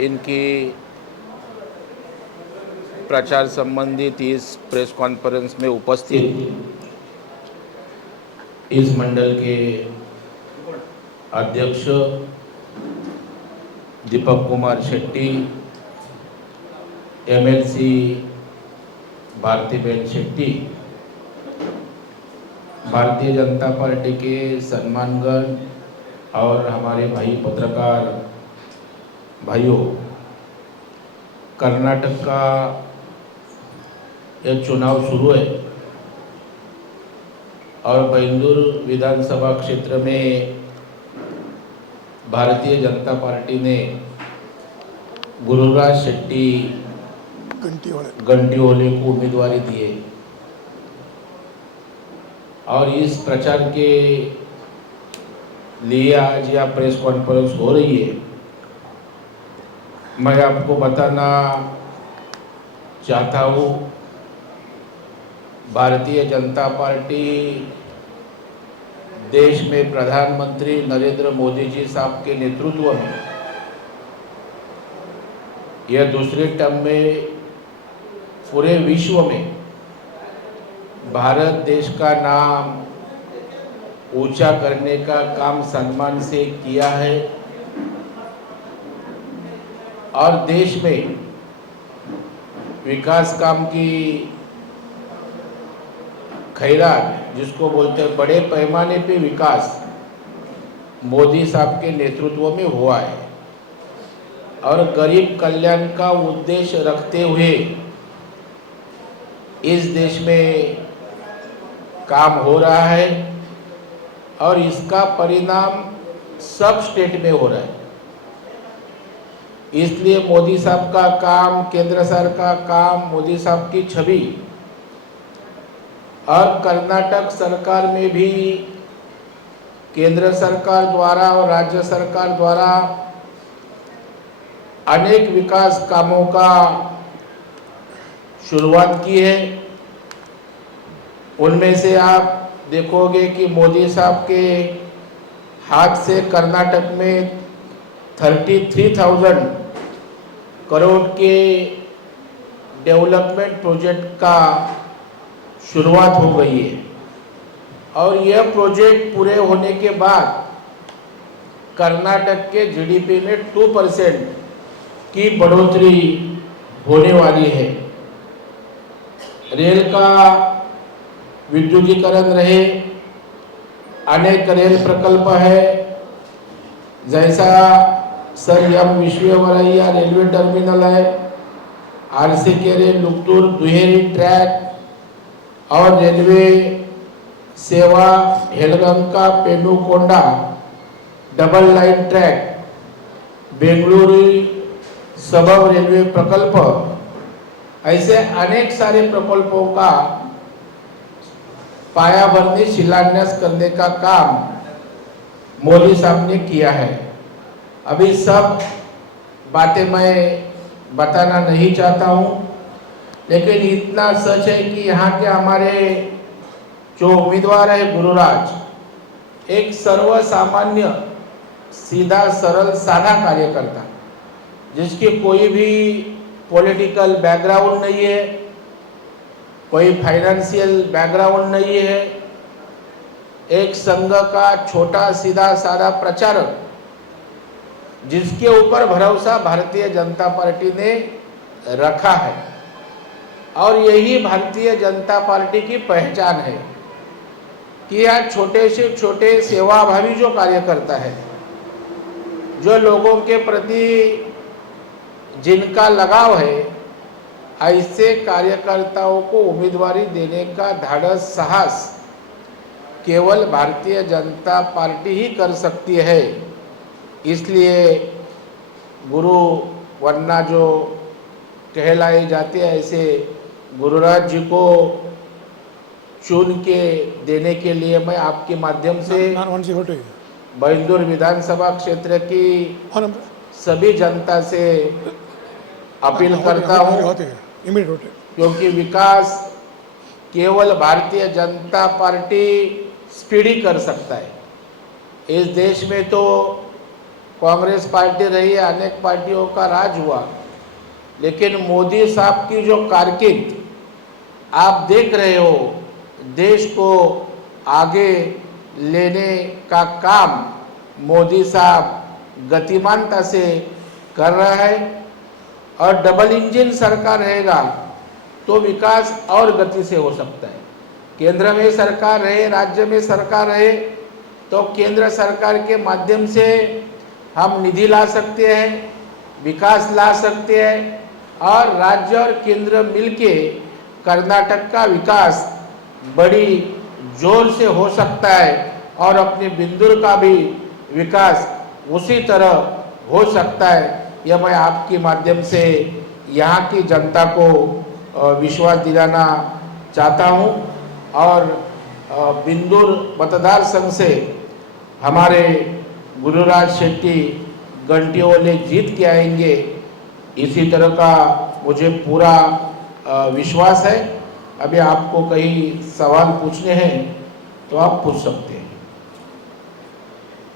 इनकी प्रचार संबंधित इस प्रेस कॉन्फ्रेंस में उपस्थित इस मंडल के अध्यक्ष दीपक कुमार शेट्टी, एमएलसी भारतीबेन शेट्टी, भारतीय जनता पार्टी के सम्मानगण और हमारे भाई पत्रकार भाइयों, कर्नाटक का यह चुनाव शुरू है और बैंदूर विधानसभा क्षेत्र में भारतीय जनता पार्टी ने गुरुराज शेट्टी गंटीओले को उम्मीदवारी दी है और इस प्रचार के लिए आज यह प्रेस कॉन्फ्रेंस हो रही है। मैं आपको बताना चाहता हूँ, भारतीय जनता पार्टी देश में प्रधानमंत्री नरेंद्र मोदी जी साहब के नेतृत्व में यह दूसरे टर्म में पूरे विश्व में भारत देश का नाम ऊंचा करने का काम सम्मान से किया है और देश में विकास काम की खैरात, जिसको बोलते हैं बड़े पैमाने पे विकास, मोदी साहब के नेतृत्व में हुआ है और गरीब कल्याण का उद्देश्य रखते हुए इस देश में काम हो रहा है और इसका परिणाम सब स्टेट में हो रहा है। इसलिए मोदी साहब का काम, केंद्र सरकार का काम, मोदी साहब की छवि और कर्नाटक सरकार में भी केंद्र सरकार द्वारा और राज्य सरकार द्वारा अनेक विकास कामों का शुरुआत की है। उनमें से आप देखोगे कि मोदी साहब के हाथ से कर्नाटक में 33,000 करोड़ के डेवलपमेंट प्रोजेक्ट का शुरुआत हो गई है और यह प्रोजेक्ट पूरे होने के बाद कर्नाटक के जीडीपी में 2% की बढ़ोतरी होने वाली है। रेल का विद्युतीकरण रहे, अनेक रेल प्रकल्प है, जैसा sir M Visvesvaraya railway terminal है, आरसीकेरे लुक्तूर दुहेरी ट्रैक और रेलवे सेवा Yelahanka Penukonda double line track, Bengaluru सबब रेलवे प्रकल्प, ऐसे अनेक सारे प्रकल्पों का पायाभरणी शिलान्यास करने का काम मोदी साहब ने किया है। अभी सब बातें मैं बताना नहीं चाहता हूँ, लेकिन इतना सच है कि यहाँ के हमारे जो उम्मीदवार है गुरुराज, एक सर्वसामान्य सीधा सरल सादा कार्यकर्ता, जिसकी कोई भी पॉलिटिकल बैकग्राउंड नहीं है, कोई फाइनेंशियल बैकग्राउंड नहीं है, एक संघ का छोटा सीधा सादा प्रचारक, जिसके ऊपर भरोसा भारतीय जनता पार्टी ने रखा है और यही भारतीय जनता पार्टी की पहचान है कि यह छोटे से छोटे सेवाभावी जो कार्यकर्ता है, जो लोगों के प्रति जिनका लगाव है, ऐसे कार्यकर्ताओं को उम्मीदवारी देने का धाड़स, साहस केवल भारतीय जनता पार्टी ही कर सकती है। इसलिए गुरु वरना जो कहलाई जाती है, ऐसे गुरुराज जी को चुन के देने के लिए मैं आपके माध्यम से बैंदूर विधानसभा क्षेत्र की सभी जनता से अपील करता हूँ, क्योंकि विकास केवल भारतीय जनता पार्टी स्पीड ही कर सकता है। इस देश में तो कांग्रेस पार्टी रही है, अनेक पार्टियों का राज हुआ, लेकिन मोदी साहब की जो कारकिर्द आप देख रहे हो, देश को आगे लेने का काम मोदी साहब गतिमानता से कर रहा है। और डबल इंजन सरकार रहेगा तो विकास और गति से हो सकता है। केंद्र में सरकार रहे, राज्य में सरकार रहे, तो केंद्र सरकार के माध्यम से हम निधि ला सकते हैं, विकास ला सकते हैं, और राज्य और केंद्र मिलके कर्नाटक का विकास बड़ी जोर से हो सकता है, और अपने बिंदुर का भी विकास उसी तरह हो सकता है। यह मैं आपके माध्यम से यहाँ की जनता को विश्वास दिलाना चाहता हूँ। और बिंदुर मतदार संघ से हमारे गुरुराज शेट्टी घंटियोले जीत के आएंगे, इसी तरह का मुझे पूरा विश्वास है। अभी आपको कई सवाल पूछने हैं तो आप पूछ सकते हैं।